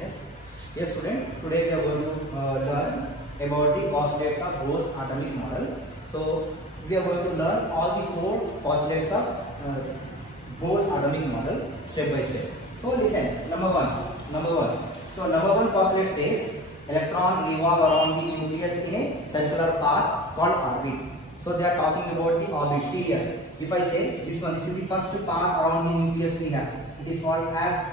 Yes. Yes, student. Today we are going to learn about the postulates of Bohr's atomic model. So we are going to learn all the four postulates of Bohr's atomic model step by step. So listen. Number one. So number one postulate says electron revolve around the nucleus in a circular path called orbit. So they are talking about the orbit. See here. If I say this one, this is the first path around the nucleus we have. It is called as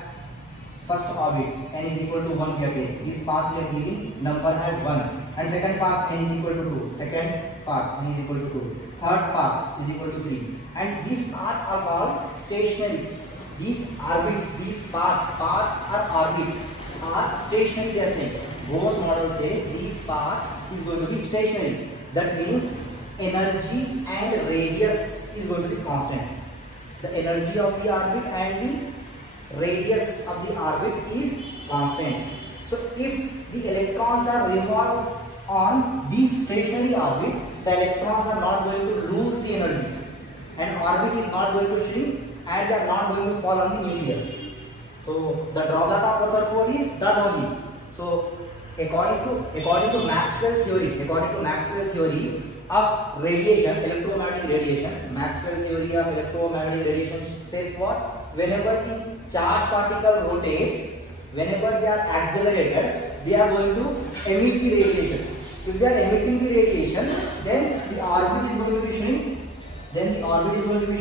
first orbit. N is equal to 1 we are taking. This path we are giving number as 1. And second path n is equal to 2. Second path n is equal to 2. Third path is equal to 3. And these paths are called stationary. These orbits, these path or orbit are stationary. They are saying. Bohr's model says this path is going to be stationary. That means energy and radius is going to be constant. The energy of the orbit and the radius of the orbit is constant. So if the electrons are revolved on this stationary orbit, the electrons are not going to lose the energy, and orbit is not going to shrink, and they are not going to fall on the nucleus. So the drawback of Rutherford is that only. So according to Maxwell theory of radiation, electromagnetic radiation, Maxwell theory of electromagnetic radiation says what? Whenever the charged particle rotates, whenever they are accelerated, they are going to emit the radiation. If they are emitting the radiation, then the orbit is going to be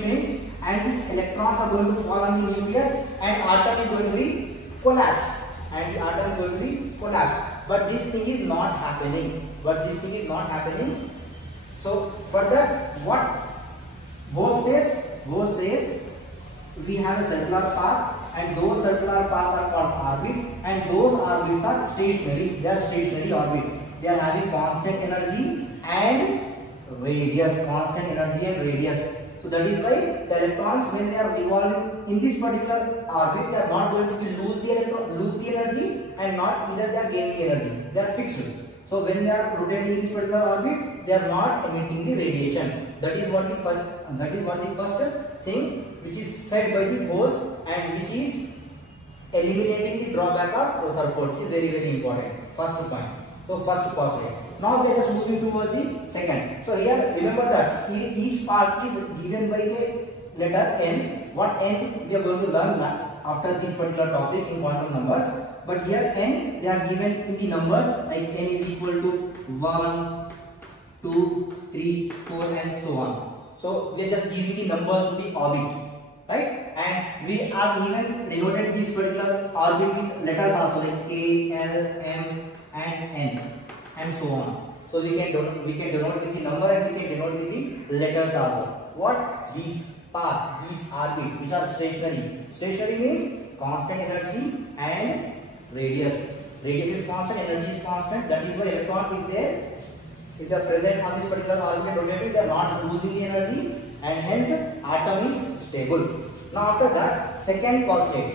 shrink. And the electrons are going to fall on the nucleus, and atom is going to be collapsed. But this thing is not happening. So for that, what Bohr says we have a circular path, and those circular paths are called orbits, and those orbits are stationary. They are stationary orbit. They are having constant energy and radius. So that is why the electrons, when they are revolving in this particular orbit, they are not going to be lose the energy, and not either they are gaining the energy. They are fixed. So when they are rotating in this particular orbit, they are not emitting the radiation. That is what the first thing which is said by the Bohr, and which is eliminating the drawback of Rutherford, which is very, very important. First point. So first postulate. Now let us move towards the second. So here remember that each part is given by a letter n. What n we are going to learn after this particular topic in quantum numbers. But here n they are given in the numbers, like n is equal to 1, 2, 3, 4 and so on. So we are just giving the numbers to the orbit, right? And we are even denoted this particular orbit with letters also, like K, L, M and N and so on. So we can denote with the number, and we can denote with the letters also. What? These path, these orbit which are stationary. Stationary means constant energy and radius. Radius is constant, energy is constant. That is why electron, if they are present on this particular orbit and rotating, they are not losing the energy, and hence atom is stable. Now after that, second postulate.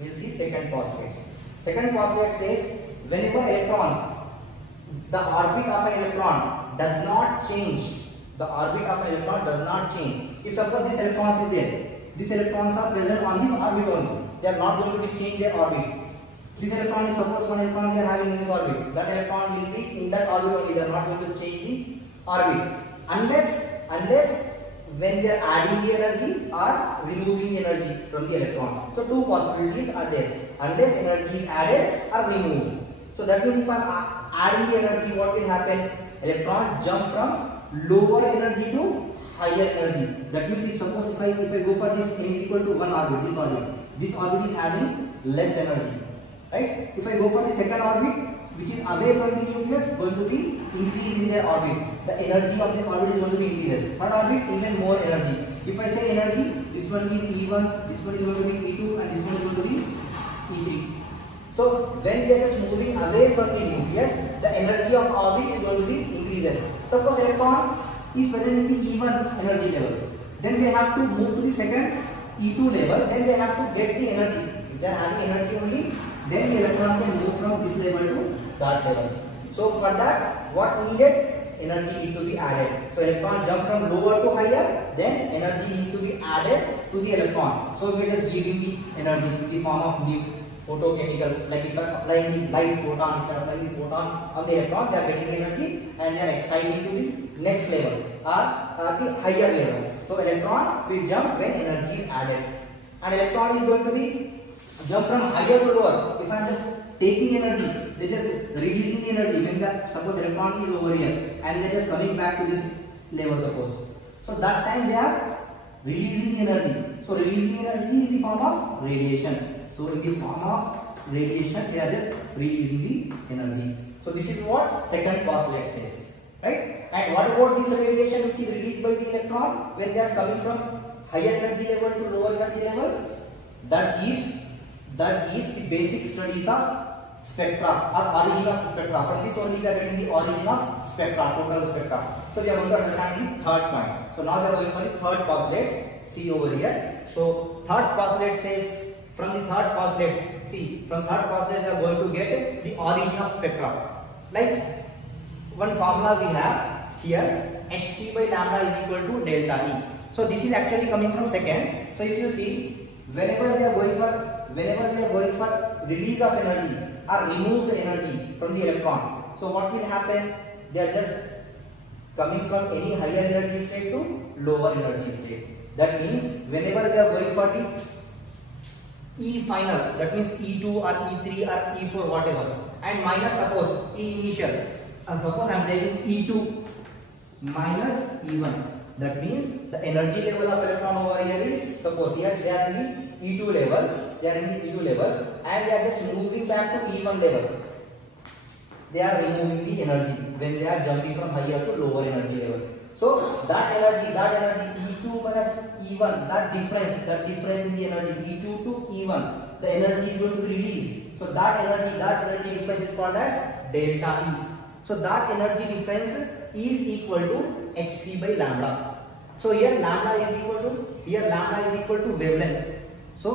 We will see second postulate. Second postulate says whenever electrons, the orbit of an electron does not change. If suppose this electron is there, these electrons are present on this orbit only. They are not going to be change their orbit. This electron is, suppose one electron they are having in this orbit. That electron will be in that orbit only. They are not going to change the orbit unless when they are adding the energy or removing the energy from the electron. So two possibilities are there. Unless energy is added or removed. So that means if I am adding the energy, what will happen? Electron jump from lower energy to higher energy. That means if suppose if I go for this n is equal to 1 orbit, this orbit is having less energy, right? If I go for the second orbit, which is away from the nucleus, going to be increase in their orbit. The energy of this orbit is going to be increases. Third orbit, even more energy. If I say energy, this one is E1, this one is going to be E2, and this one is going to be E3. So when they are just moving away from the nucleus, the energy of orbit is going to be increases. Suppose electron is present in the E1 energy level, then they have to move to the second E2 level, then they have to get the energy. If they are having energy only, then the electron can move from this level to that level. So for that, what needed? Energy need to be added. So electron jump from lower to higher, then energy need to be added to the electron. So we are just giving the energy in the form of photochemical, like if I am applying the light photon, if I am applying the photon on the electron, they are getting energy and they are exciting to the next level or the higher level. So electron will jump when energy is added, and electron is going to be jump from higher to lower. If I am just taking energy, they just releasing the energy when the suppose electron is over here and they are just coming back to this level suppose. So that time they are releasing the energy. So releasing energy in the form of radiation. So in the form of radiation they are just releasing the energy. So this is what second postulate says, right? And what about this radiation which is released by the electron when they are coming from higher energy level to lower energy level? That gives the basic studies of spectra or origin of spectra. From this only we are getting the origin of spectra, total spectra. So we are going to understand the third point. So now we are going for the third postulate. See over here. So third postulate says, from the third postulate, see, from third postulate we are going to get the origin of spectra. Like one formula we have here, hc by lambda is equal to delta E. So this is actually coming from second. So if you see, whenever we are going for release of energy or remove the energy from the electron, so what will happen? They are just coming from any higher energy state to lower energy state. That means whenever we are going for the E final, that means E2 or E3 or E4 whatever, and minus suppose E initial, suppose I am taking E2 minus E1, that means the energy level of electron over here is, suppose here they are in the E2 level, and they are just moving back to E1 level. They are removing the energy when they are jumping from higher to lower energy level. So that energy E2 minus E1, that difference in the energy E2 to E1, the energy is going to be released. So that energy difference is called as delta E. So that energy difference is equal to hc by lambda. So here lambda is equal to wavelength. So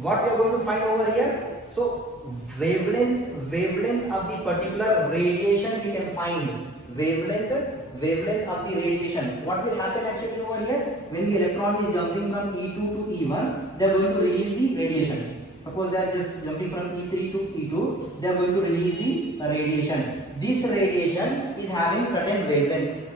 what we are going to find over here? So wavelength of the particular radiation we can find. Wavelength of the radiation. What will happen actually over here? When the electron is jumping from E2 to E1, they are going to release the radiation. Suppose they are just jumping from E3 to E2, they are going to release the radiation. This radiation is having certain wavelength.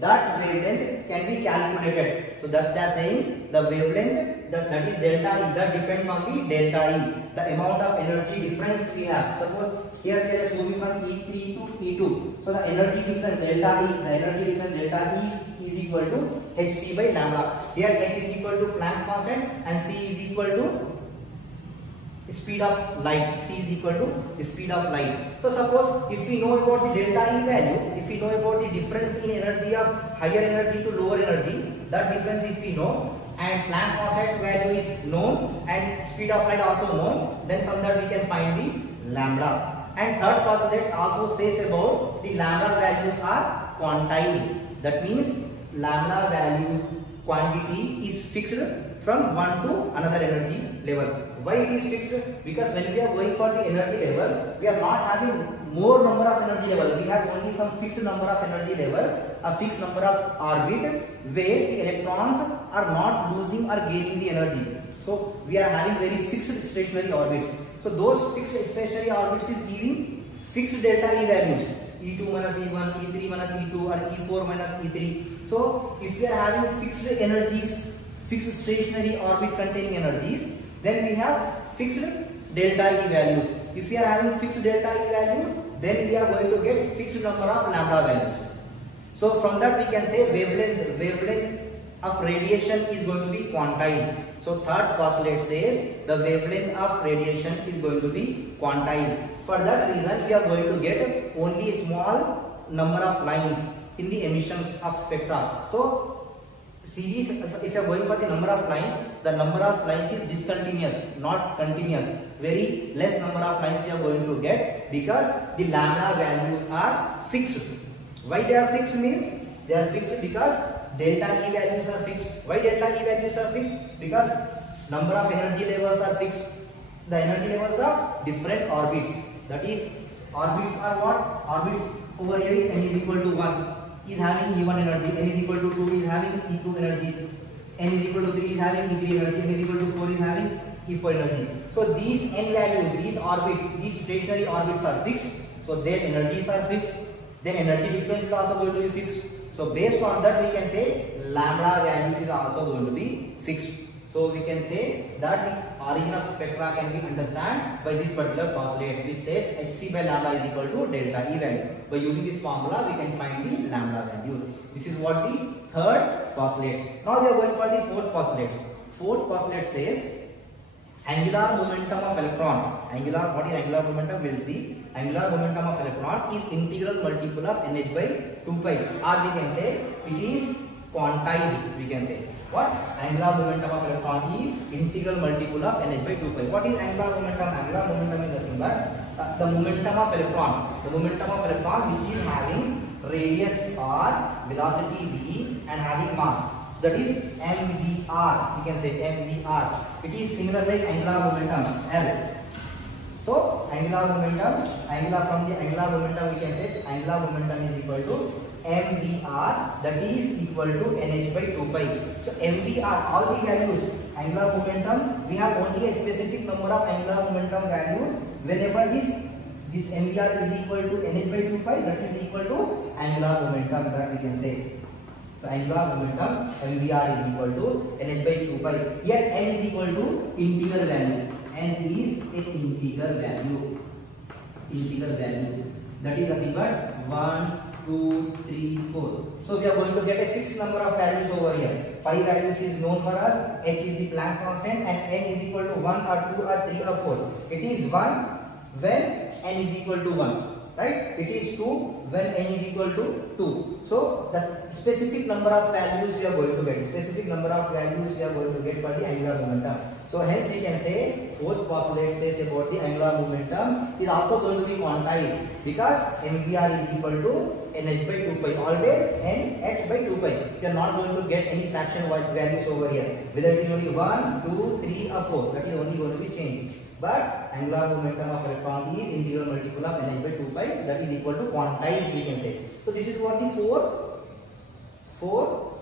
That wavelength can be calculated. So that they are saying the wavelength that is delta E, that depends on the delta E, the amount of energy difference we have. Suppose here we are moving from E3 to E2. So the energy difference delta E is equal to hc by lambda. Here h is equal to Planck's constant and c is equal to speed of light. C is equal to speed of light. So suppose if we know about the delta E value, if we know about the difference in energy of higher energy to lower energy, that difference if we know, and Planck's constant value is known and speed of light also known, then from that we can find the lambda. And third postulate also says about the lambda values are quantized. That means lambda values quantity is fixed from one to another energy level. Why it is fixed? Because when we are going for the energy level, we are not having more number of energy level. We have only some fixed number of energy level, a fixed number of orbit where the electrons are not losing or gaining the energy. So we are having very fixed stationary orbits. So those fixed stationary orbits is giving fixed delta E values. E2 minus E1, E3 minus E2 or E4 minus E3. So if we are having fixed energies, fixed stationary orbit containing energies, then we have fixed delta E values. If we are having fixed delta E values, then we are going to get fixed number of lambda values. So from that we can say wavelength of radiation is going to be quantized. So third postulate says the wavelength of radiation is going to be quantized. For that reason we are going to get only a small number of lines in the emissions of spectra. So series, if you are going for the number of lines is discontinuous, not continuous. Very less number of lines we are going to get because the lambda values are fixed. Why they are fixed means they are fixed because delta E values are fixed. Why delta E values are fixed? Because number of energy levels are fixed. The energy levels of different orbits. That is, orbits are what? Orbits over here is n is equal to 1. Is having E1 energy, n is equal to 2 is having E2 energy, n is equal to 3 is having E3 energy, n is equal to 4 is having E for energy. So these n values, these stationary orbits are fixed. So their energies are fixed. Then energy difference is also going to be fixed. So based on that, we can say lambda values is also going to be fixed. So we can say that the origin of spectra can be understood by this particular postulate, which says hc by lambda is equal to delta E value. By using this formula, we can find the lambda value. This is what the third postulate. Now we are going for the fourth postulate. Fourth postulate says angular momentum of electron. What is angular momentum? We'll see. Angular momentum of electron is integral multiple of nh by 2 pi. Or we can say it is quantized. We can say what? Angular momentum of electron is integral multiple of nh by 2 pi. What is angular momentum? Angular momentum is nothing but the momentum of electron. The momentum of electron which is having radius r, velocity v, and having mass. That is mvr. We can say mvr. It is similar like angular momentum L. So angular momentum, from the angular momentum we can say angular momentum is equal to mvr, that is equal to nh by 2 pi. So mvr, all the values, angular momentum, we have only a specific number of angular momentum values. Whenever this mvr is equal to nh by 2 pi, that is equal to angular momentum, that we can say. So angular momentum mvr is equal to nh by 2 pi. Here n is equal to integral value. N is a integral value. That is nothing but 1, 2, 3, 4. So we are going to get a fixed number of values over here. Pi values is known for us. H is the Planck's constant, and n is equal to 1 or 2 or 3 or 4. It is 1 when n is equal to 1. Right? It is 2 when n is equal to 2. So the specific number of values we are going to get. For the angular momentum. So hence we can say fourth postulate says about the angular momentum is also going to be quantized, because mvr is equal to nh by 2 pi. Always nh by 2 pi. You are not going to get any fraction values over here. Whether it is only 1, 2, 3 or 4. That is only going to be changed. But angular momentum of electron is integral multiple of nh by 2 pi, that is equal to quantized, we can say. So this is what the four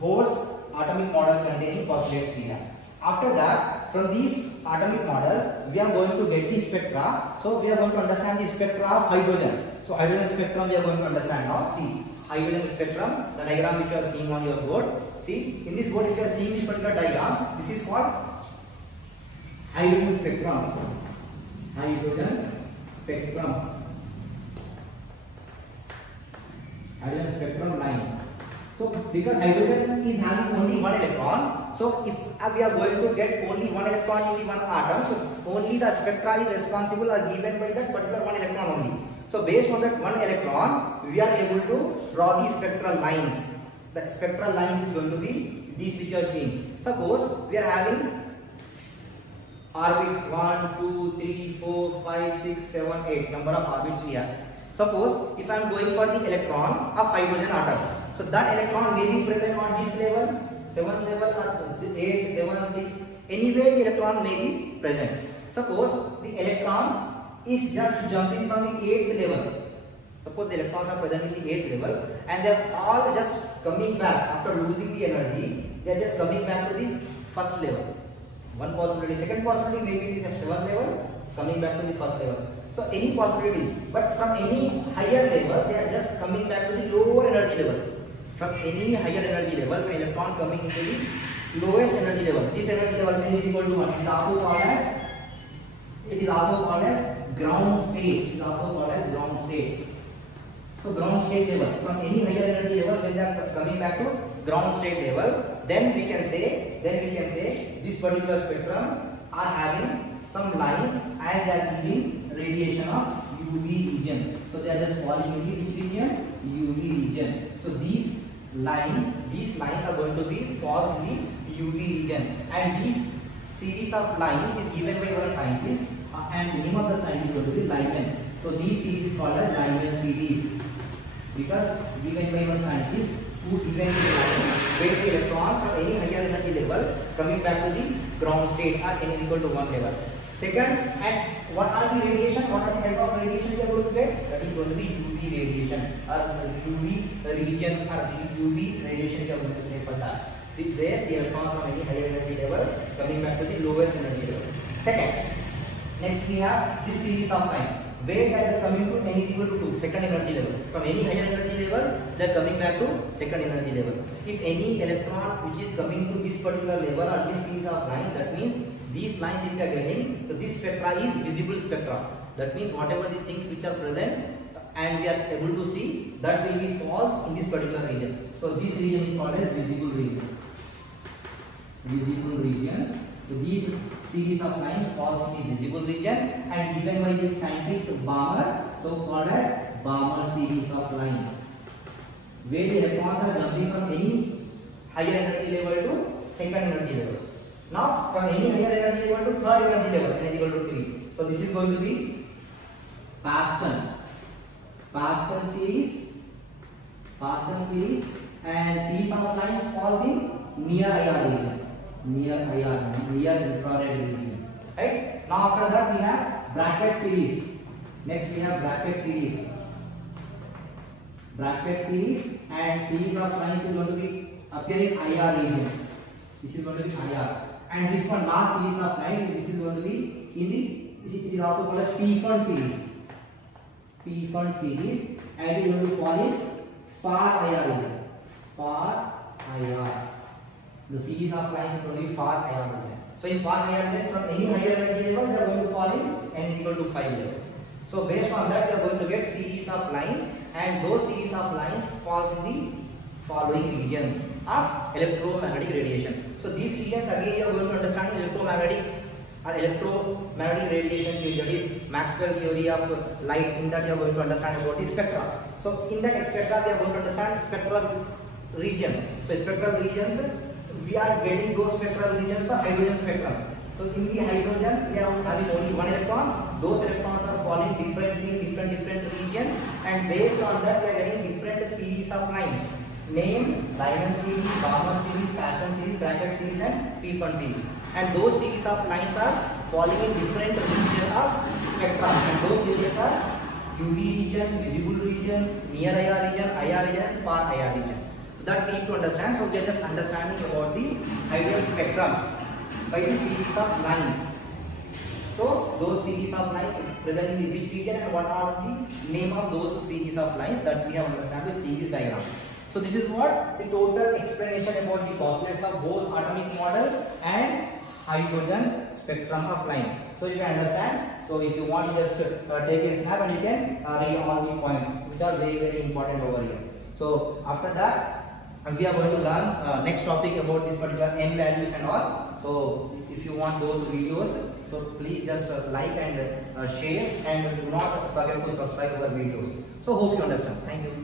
Bohr's atomic model containing postulates we have. After that, from this atomic model, we are going to get the spectra. So we are going to understand the spectra of hydrogen. So hydrogen spectrum we are going to understand now. See, hydrogen spectrum, the diagram which you are seeing on your board. See, in this board, if you are seeing this particular diagram, this is what? Hydrogen spectrum. Hydrogen spectrum lines. So because hydrogen is having only one electron, so if we are going to get only one electron in the one atom, so only the spectra is responsible or given by that particular one electron only. So based on that one electron, we are able to draw the spectral lines. The spectral lines is going to be these which you are seeing. Suppose we are having orbits 1, 2, 3, 4, 5, 6, 7, 8 number of orbits we have. Suppose if I am going for the electron of hydrogen atom, so that electron may be present on this level, 7 level or 8, 7, 6, anywhere the electron may be present. Suppose the electron is just jumping from the 8th level. Suppose the electrons are present in the 8th level and they are all just coming back after losing the energy, they are just coming back to the first level. One possibility. Second possibility may be in the 7th level, coming back to the first level. So any possibility, but from any higher level, they are just coming back to the lower energy level. From any higher energy level, when electron coming into the lowest energy level, this energy level n is equal to 1. It is also called as ground state. So ground state level, from any higher energy level, when they are coming back to ground state level, then we can say this particular spectrum are having some lines as they are giving radiation of UV region. So they are just falling into which region? UV region. So these lines are going to be fall in the UV region, and this series of lines is given by one scientist, and name of the scientist is going to be Lyman. So this series is called as Lyman series, because given by one scientist who given the where the electrons from any higher energy level coming back to the ground state are n is equal to 1 level. Second, and what are the radiation? What are the type of radiation we are going to get? That is going to be UV radiation or UV region or UV radiation we are going to say for that. where the electrons from any higher energy level coming back to the lowest energy level. Second, next we have this series of line where that is coming to n is equal to 2, second energy level. From any higher energy level, they are coming back to second energy level. If any electron which is coming to this particular level or this series of line, that means these lines if you are getting, so this spectra is visible spectra. That means whatever the things which are present and we are able to see, that will be false in this particular region. So this region is called as visible region. Visible region. So these series of lines falls in the visible region and given by this scientist Balmer, so called as Balmer series of lines, where the electrons are jumping from any higher energy level to second energy level. Now from any higher energy level to third energy level, n is equal to 3. So this is going to be Paston series, and series of lines falls in near IR region, near infrared region. Right? Now after that we have bracket series. Next we have bracket series, and series of lines is going to be appear in IR region. This is going to be IR, and this one last series of lines, this is going to be in the, it is also called as P-fund series, and it is going to fall in far IR region. The series of lines is going to be far IR region. So in far IR region, from any higher energy level, they are going to fall in n is equal to 5 level. So based on that, we are going to get series of line, and those series of lines falls in the following regions of electromagnetic radiation. So these regions again you are going to understand electromagnetic radiation theory, that is Maxwell theory of light. In that you are going to understand about the spectra. So in that spectra we are going to understand spectral region. So spectral regions, we are getting those spectral regions for hydrogen spectrum. So in the hydrogen we are having only one electron. Those electrons are falling differently in different region, and based on that we are getting different series of lines. Name Lyman series, Balmer series, Paston series, bracket series, and P-fund series. And those series of lines are falling in different regions of spectra, and those regions are UV region, visible region, near IR region, and far IR region. So that we need to understand. So we are just understanding about the hydrogen spectrum by the series of lines. So those series of lines present in which region and what are the name of those series of lines, that we have understand with series diagram. So this is what the total explanation about the postulates of Bose atomic model and hydrogen spectrum of line. So you can understand. So if you want, just take a snap and you can read all the points which are very important over here. So after that we are going to learn next topic about this particular n values and all. So if you want those videos, so please just like and share, and do not forget to subscribe our videos. So hope you understand. Thank you.